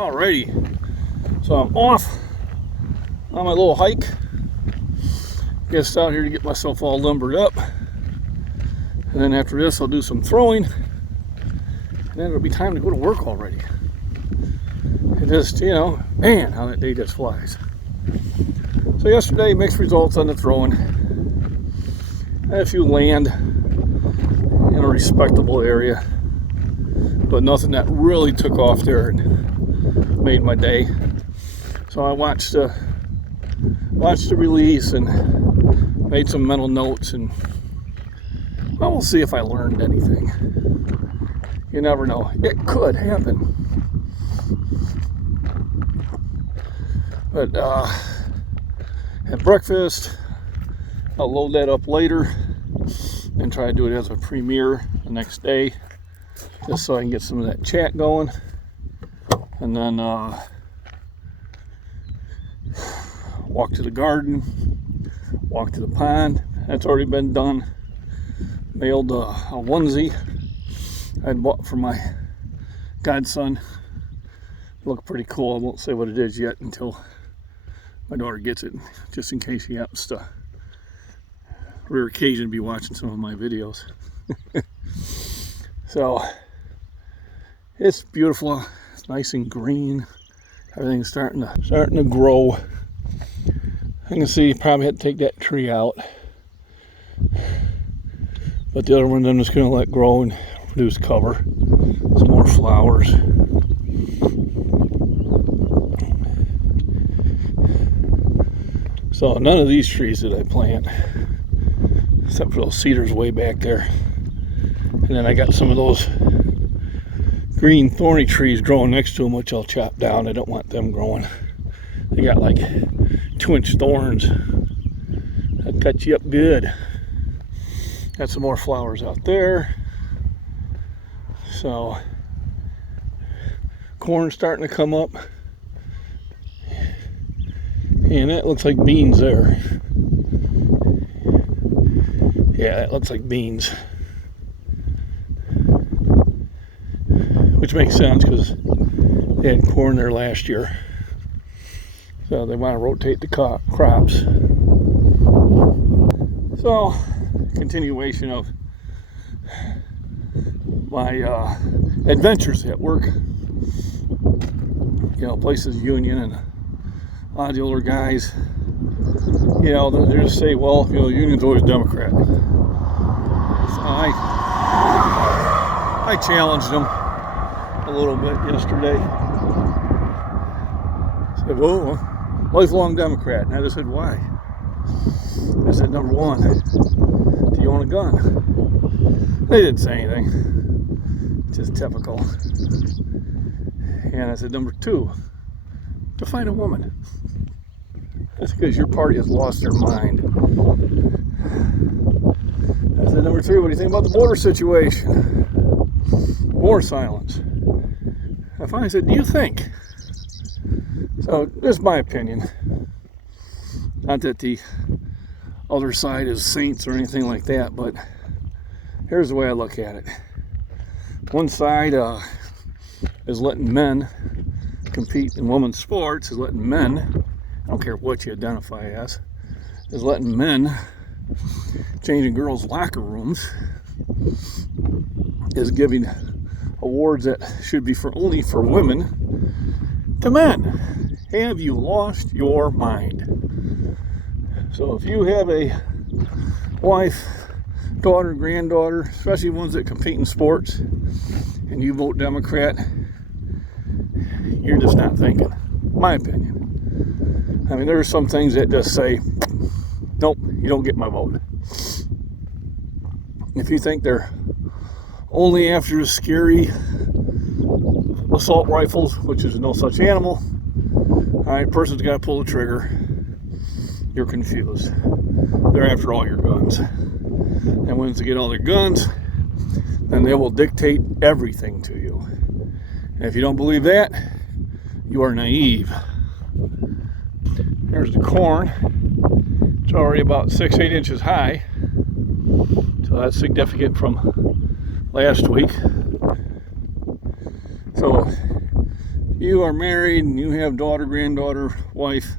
Alrighty, so I'm off on my little hike. Just out here to get myself all lumbered up, and then after this I'll do some throwing, and then it'll be time to go to work already. It just, man, how that day just flies. So yesterday, mixed results on the throwing. I had a few land in a respectable area, but nothing that really took off there and made my day. So I watched the release and made some mental notes, and well, we'll see if I learned anything. You never know. It could happen. But at breakfast, I'll load that up later and try to do it as a premiere the next day, just so I can get some of that chat going. And then walk to the garden, walk to the pond. That's already been done. Mailed a onesie I'd bought for my godson. Looked pretty cool. I won't say what it is yet until my daughter gets it, just in case he happens to rare occasion be watching some of my videos. So it's beautiful. It's nice and green. Everything's starting to grow. I can see probably had to take that tree out, but the other one I'm just going to let grow and produce cover, some more flowers. So none of these trees did I plant, except for those cedars way back there. And then I got some of those green thorny trees growing next to them, which I'll chop down. I don't want them growing. They got like 2-inch thorns. That cut you up good. Got some more flowers out there. So corn's starting to come up. And that looks like beans there. Yeah, that looks like beans. Which makes sense because they had corn there last year. So they want to rotate the crops. So, continuation of my adventures at work. Places Union, and a lot of the older guys, they just say, well, the union's always Democrat. So I challenged them a little bit yesterday. I said, well, lifelong Democrat. And I just said, why? I said, number one, do you own a gun? They didn't say anything. Just typical. And I said, number two, define a woman. That's because your party has lost their mind. I said, number three, what do you think about the border situation? More silence. I finally said, do you think? So, this is my opinion. Not that the other side is saints or anything like that, but here's the way I look at it. One side is letting men compete in women's sports, is letting men, I don't care what you identify as, is letting men change in girls' locker rooms, is giving awards that should be only for women to men. Have you lost your mind? So if you have a wife, daughter, granddaughter, especially ones that compete in sports, and you vote Democrat, you're just not thinking. My opinion. I mean, there are some things that just say, nope, you don't get my vote. If you think they're only after scary assault rifles, which is no such animal, all right, person's got to pull the trigger, you're confused. They're after all your guns. And once they get all their guns, then they will dictate everything to you. And if you don't believe that, you are naive. Here's the corn. It's already about 6-8 inches high. So that's significant from last week. So you are married and you have daughter, granddaughter, wife,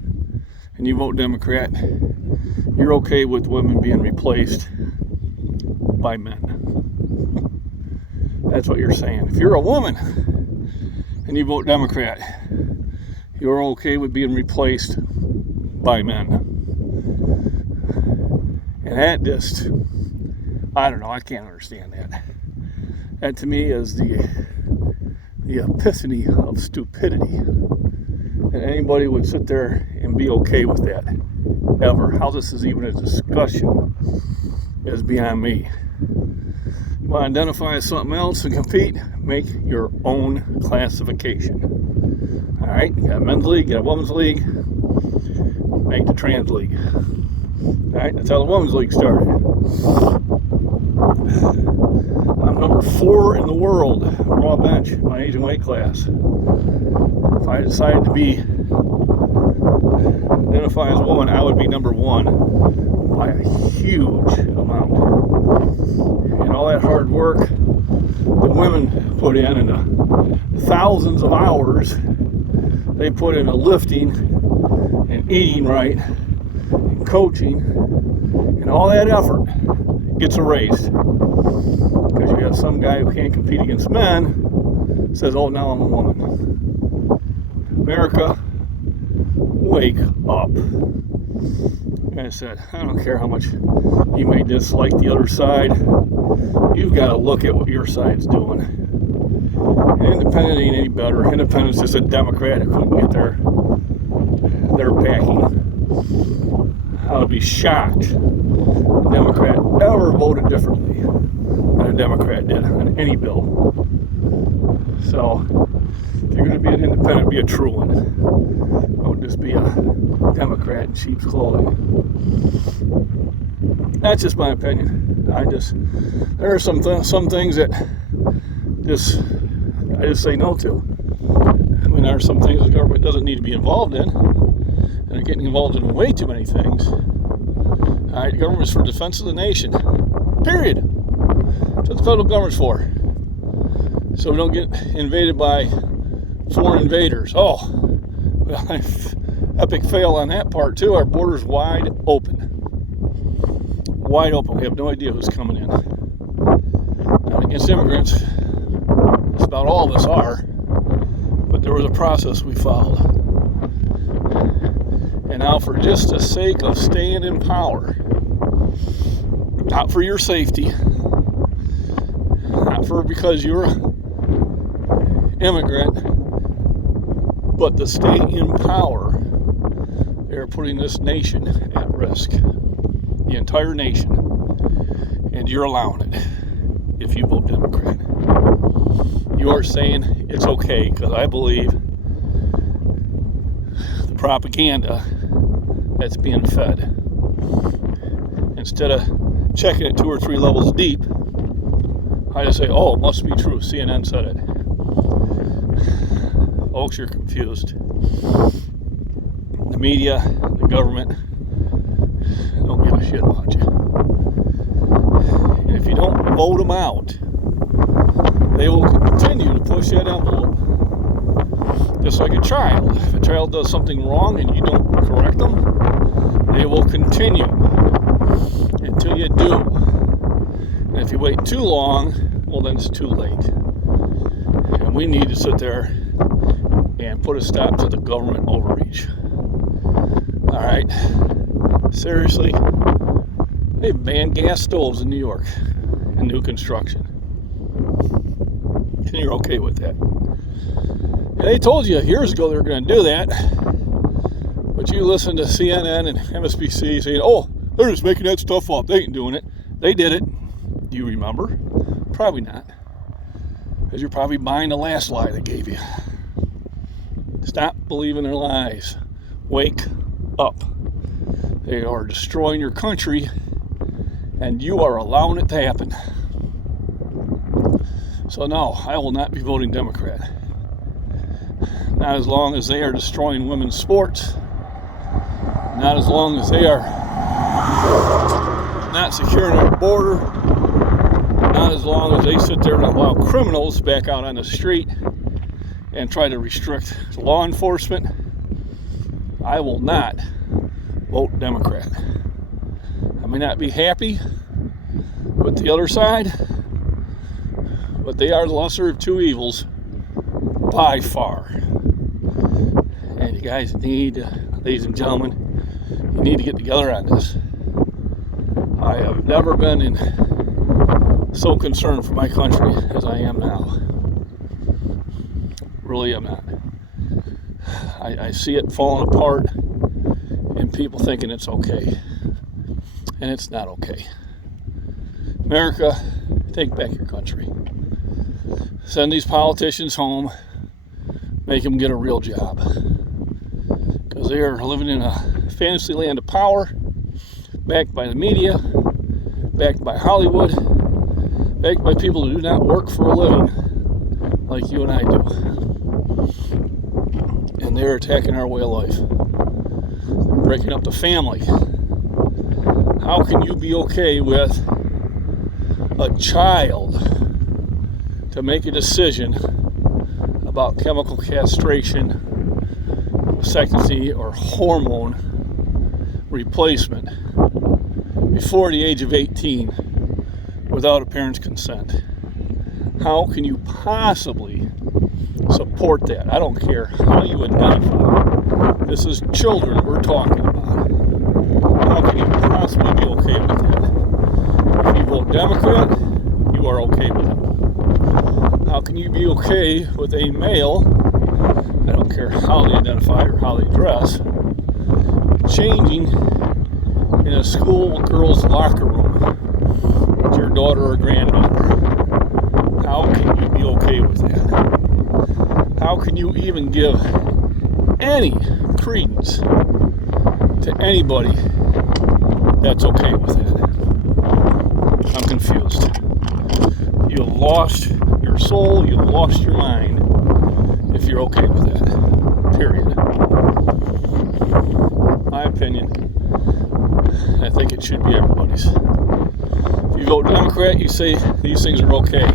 and you vote Democrat, you're okay with women being replaced by men. That's what you're saying. If you're a woman and you vote Democrat, you're okay with being replaced by men. And that just, I don't know, I can't understand that. That to me is the epiphany of stupidity. And anybody would sit there and be okay with that, ever. How this is even a discussion is beyond me. You want to identify as something else and compete? Make your own classification. Alright, you got a men's league, you got a women's league, make the trans league. Alright, that's how the women's league started. I'm number 4 in the world, raw bench, my age and weight class. If I decided to identify as a woman, I would be number 1 by a huge amount. And all that hard work the women put in and the thousands of hours they put into lifting and eating right and coaching, and all that effort gets erased because you got some guy who can't compete against men says, oh, now I'm a woman. America, wake up. Like I said, I don't care how much you may dislike the other side. You've got to look at what your side's doing. And independent ain't any better. Independent's just a Democrat who couldn't get their backing. I would be shocked if a Democrat ever voted differently than a Democrat did on any bill. So, if you're going to be an independent, be a true one. Don't just be a Democrat in sheep's clothing. That's just my opinion. There are some things that I just say no to. I mean, there are some things the government doesn't need to be involved in, and they're getting involved in way too many things. All right, the government's for defense of the nation. Period. That's what the federal government's for. So we don't get invaded by foreign invaders. Oh, well, epic fail on that part too. Our border's wide open. Wide open. We have no idea who's coming in. Not against immigrants. That's about all of us are. But there was a process we followed. And now for just the sake of staying in power, not for your safety, not for because you're an immigrant, but to stay in power, they're putting this nation at risk. The entire nation. And you're allowing it if you vote Democrat. You are saying it's okay because I believe the propaganda that's being fed. Instead of checking it 2 or 3 levels deep, I just say, oh, it must be true. CNN said it. Folks, you're confused. The media, the government, don't give a shit about you. And if you don't vote them out, they will continue to push that envelope. Just like a child. If a child does something wrong and you don't correct them, they will continue until you do. And if you wait too long, well, then it's too late. And we need to sit there and put a stop to the government overreach. All right. Seriously, they banned gas stoves in New York in new construction. And you're okay with that. And they told you years ago they were going to do that. But you listen to CNN and MSNBC saying, oh, they're just making that stuff up. They ain't doing it. They did it. Do you remember? Probably not. Because you're probably buying the last lie they gave you. Stop believing their lies. Wake up. They are destroying your country, and you are allowing it to happen. So no, I will not be voting Democrat. Not as long as they are destroying women's sports. Not as long as they are not securing our border. Not as long as they sit there and allow criminals back out on the street and try to restrict law enforcement, I will not vote Democrat. I may not be happy with the other side, but they are the lesser of two evils by far. And you guys need, ladies and gentlemen, you need to get together on this. I have never been so concerned for my country as I am now. Really am not. I see it falling apart and people thinking it's okay. And it's not okay. America, take back your country. Send these politicians home. Make them get a real job. Because they are living in a fantasy land of power, backed by the media, backed by Hollywood, backed by people who do not work for a living like you and I do. And they're attacking our way of life. They're breaking up the family. How can you be okay with a child to make a decision about chemical castration, vasectomy, or hormone replacement before the age of 18 without a parent's consent? How can you possibly support that? I don't care how you identify. This is children we're talking about. How can you possibly be okay with that? If you vote Democrat, you are okay with it. How can you be okay with a male, I don't care how they identify or how they dress, changing in a school girl's locker room with your daughter or granddaughter? How can you be okay with that? How can you even give any credence to anybody that's okay with it? I'm confused. You've lost your soul, you've lost your mind if you're okay with that. Period. My opinion, I think it should be everybody's. If you vote Democrat, you say these things are okay.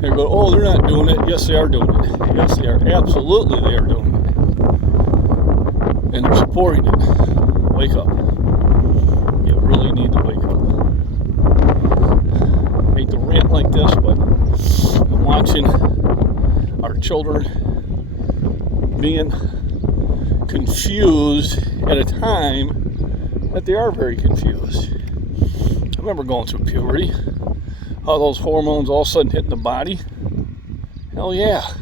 They go, oh, they're not doing it. Yes, they are doing it. Yes, they are. Absolutely, they are doing it. And they're supporting it. Wake up. You really need to wake up. I hate to rant like this, but I'm watching our children being confused at a time that they are very confused. I remember going through puberty. All those hormones all of a sudden hitting the body. Hell yeah.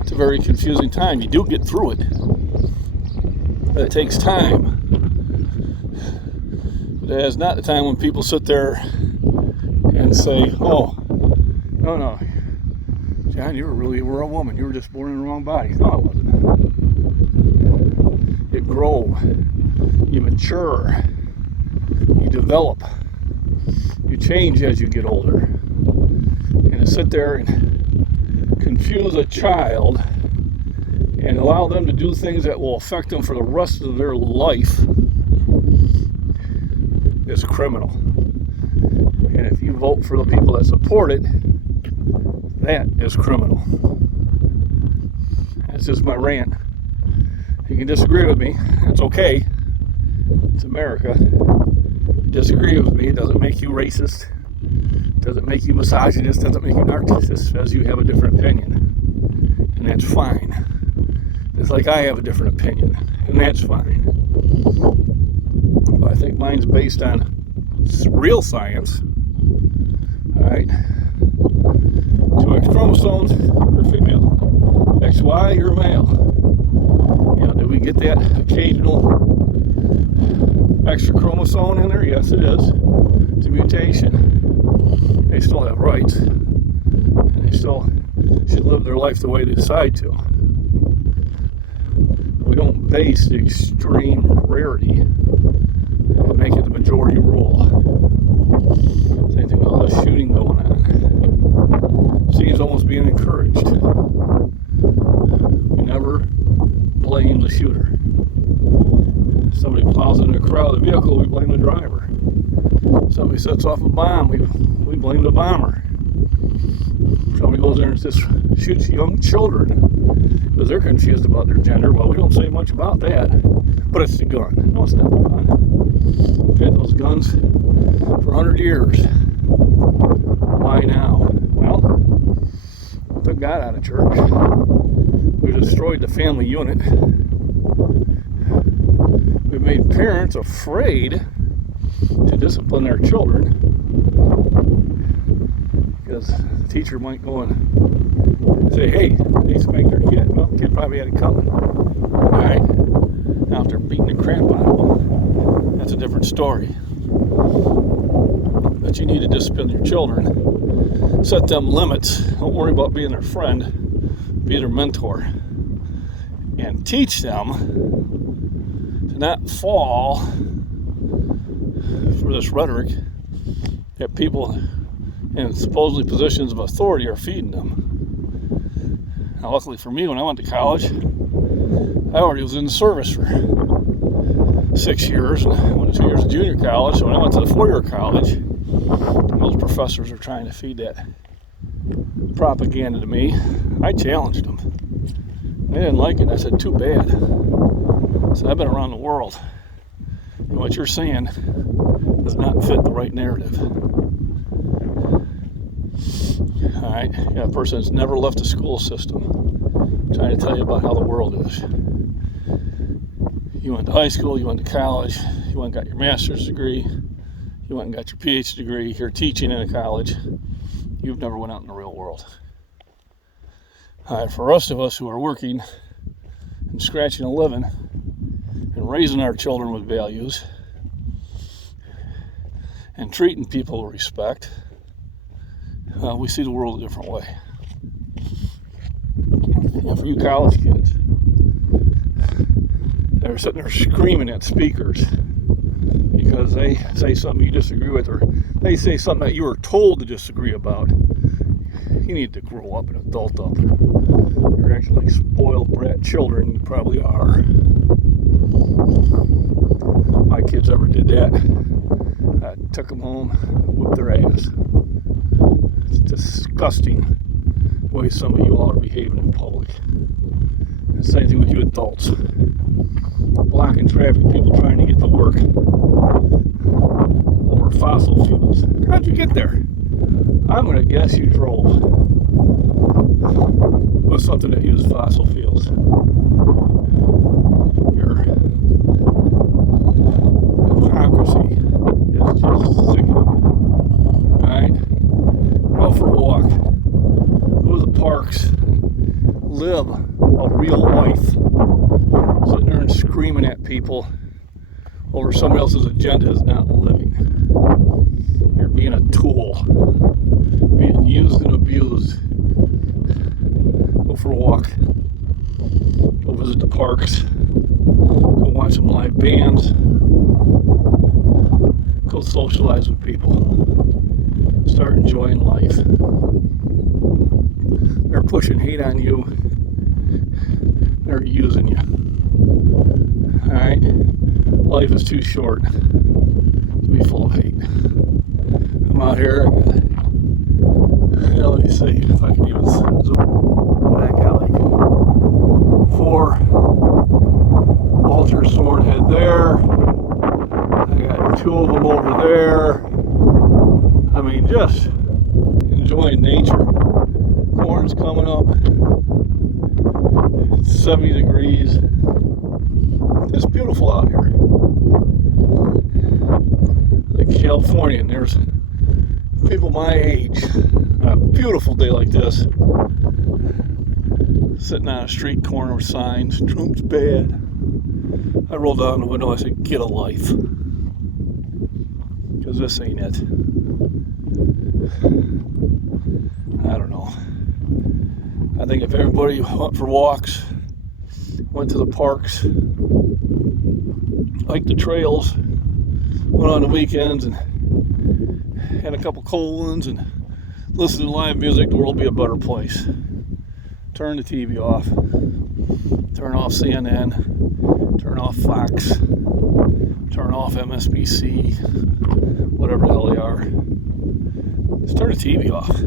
It's a very confusing time. You do get through it. But it takes time. But it is not the time when people sit there and say, oh, no, John, you were a woman. You were just born in the wrong body. No, I wasn't. You grow. You mature. You develop. You change as you get older. And to sit there and confuse a child and allow them to do things that will affect them for the rest of their life is criminal. And if you vote for the people that support it, that is criminal. That's just my rant. You can disagree with me. That's okay. It's America. Disagree with me, it doesn't make you racist, doesn't make you misogynist, doesn't make you narcissist, as you have a different opinion. And that's fine. It's like I have a different opinion, and that's fine. But I think mine's based on real science. Alright? 2X chromosomes, you're female. XY, you're male. You know, did we get that occasional extra chromosome in there? Yes, it is. It's a mutation. They still have rights. And they still should live their life the way they decide to. We don't base the extreme rarity and make it the majority rule. Same thing with all the shooting going on. Seems almost being encouraged. We never blame the shooter. Somebody plows into a crowd of the vehicle, we blame the driver. Somebody sets off a bomb, we blame the bomber. Somebody goes there and just shoots young children because they're confused about their gender. Well, we don't say much about that, but it's the gun. No, it's not the gun. We've had those guns for 100 years. Why now? Well, took God out of church. We destroyed the family unit. We made parents afraid to discipline their children because the teacher might go and say, hey, they spanked their kid. Well, the kid probably had it coming. Alright? Now if they're beating the crap out of them, that's a different story. But you need to discipline your children. Set them limits. Don't worry about being their friend. Be their mentor. And teach them to not fall for this rhetoric that people in supposedly positions of authority are feeding them. Now, luckily for me, when I went to college, I already was in the service for 6 years, and I went to 2 years of junior college. So when I went to the 4-year college, those professors were trying to feed that propaganda to me. I challenged them. They didn't like it. I said, too bad. So I've been around the world, and what you're saying does not fit the right narrative. All right, you got a person that's never left the school system trying to tell you about how the world is. You went to high school, you went to college, you went and got your master's degree, you went and got your PhD degree, you're teaching in a college. You've never went out in the real world. All right, for the rest of us who are working and scratching a living and raising our children with values and treating people with respect, we see the world a different way. And for you college kids, they're sitting there screaming at speakers because they say something you disagree with, or they say something that you were told to disagree about. You need to grow up and adult up. You're actually like spoiled brat children. You probably are. My kids ever did that, I took them home, whipped their ass. It's disgusting the way some of you all are behaving in public. And same thing with you adults. Blocking traffic, people trying to get to work over fossil fuels. How'd you get there? I'm going to guess you drove with something that used fossil fuels. Your hypocrisy is just sickening. Alright? Go for a walk. Go to the parks. Live a real life. Sitting there and screaming at people over somebody else's agenda is not living. You're being a tool. Being used and abused. Go for a walk. Go visit the parks. Go watch some live bands. Go socialize with people. Start enjoying life. They're pushing hate on you. They're using you. Alright? Life is too short to be full of hate. I'm out here. Let me see if I can even zoom back out. Like 4 vulture swordhead there. I got 2 of them over there. I mean, just enjoying nature. Corn's coming up. It's 70 degrees. It's beautiful out here. Like California, and there's people my age on a beautiful day like this, sitting on a street corner with signs, Trump's bad. I rolled down the window, I said, get a life. Because this ain't it. I don't know. I think if everybody went for walks, went to the parks, liked the trails, went on the weekends and had a couple cold ones and listened to live music, the world would be a better place. Turn the TV off. Turn off CNN. Turn off Fox. Turn off MSNBC. Whatever the hell they are. Just turn the TV off.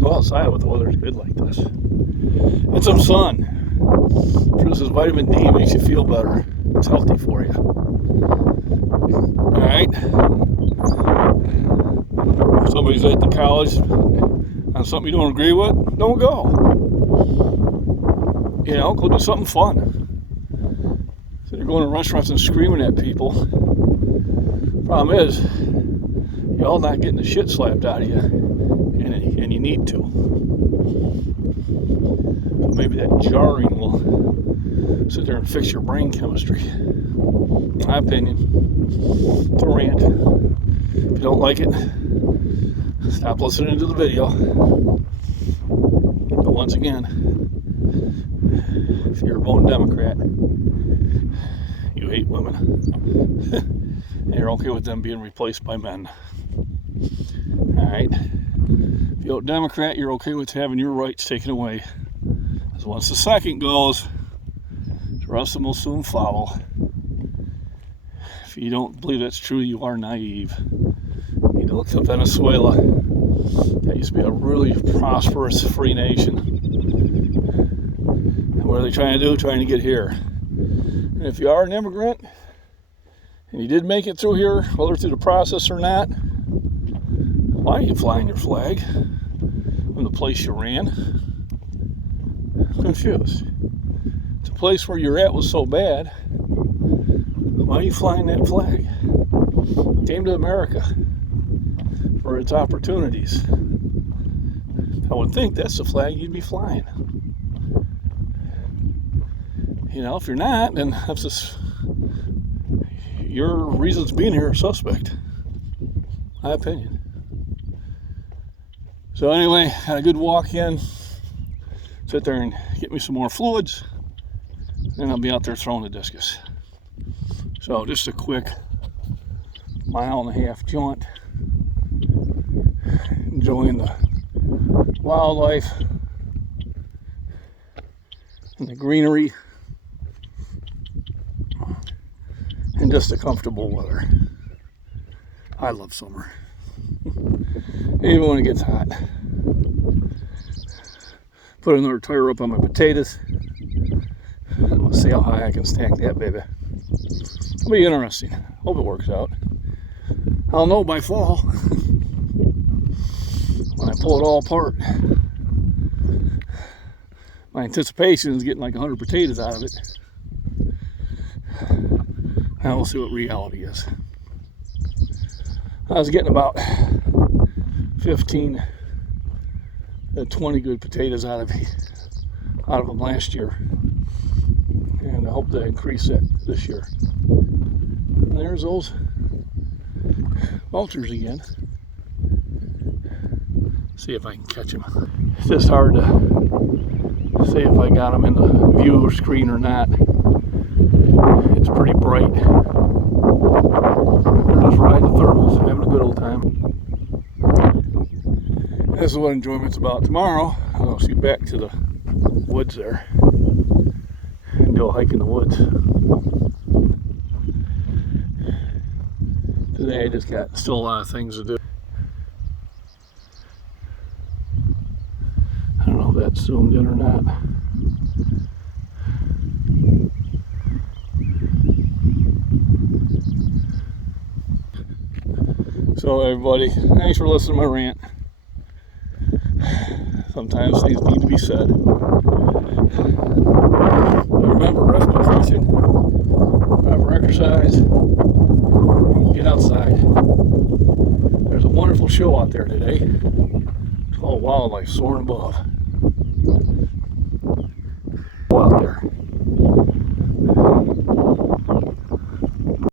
Go outside when the weather's good like this. Get some sun. Produces vitamin D, makes you feel better. It's healthy for you. Alright? If somebody's at the college on something you don't agree with, don't go. You know, go do something fun. So you're going to restaurants and screaming at people. Problem is, y'all not getting the shit slapped out of you, and you need to. So maybe that jarring will sit there and fix your brain chemistry. My opinion. It's a rant. If you don't like it, stop listening to the video. But once again, if you're voting Democrat, you hate women. And you're okay with them being replaced by men. Alright? If you vote Democrat, you're okay with having your rights taken away. Because once the second goes, the rest of them will soon follow. If you don't believe that's true, you are naive. You need to look at Venezuela. That used to be a really prosperous, free nation. And what are they trying to do? Trying to get here. And if you are an immigrant, and you did make it through here, whether through the process or not, why are you flying your flag from the place you ran? I'm confused. The place where you're at was so bad, why are you flying that flag? Came to America for its opportunities. I would think that's the flag you'd be flying. You know, if you're not, then that's just your reasons being here are suspect. My opinion. So anyway, had a good walk in. Sit there and get me some more fluids. Then I'll be out there throwing the discus. So just a quick 1.5 mile jaunt. Enjoying the wildlife and the greenery. And just the comfortable weather. I love summer. Even when it gets hot. Put another tire up on my potatoes. Let's see how high I can stack that baby. It'll be interesting. Hope it works out. I'll know by fall. When I pull it all apart. My anticipation is getting like 100 potatoes out of it. Now we'll see what reality is. I was getting about 15 to 20 good potatoes out of them last year. And I hope to increase that this year. And there's those vultures again. See if I can catch them. It's just hard to say if I got them in the viewer screen or not. It's pretty bright. They're just riding the thermals, having a good old time. This is what enjoyment's about. Tomorrow, I'll get back to the woods there and do a hike in the woods. Today I just got still a lot of things to do. I don't know if that's zoomed in or not. So everybody, thanks for listening to my rant. Sometimes things need to be said. But remember, rest nutrition, proper exercise, get outside. There's a wonderful show out there today. It's called Wildlife Soaring Above. Go out there.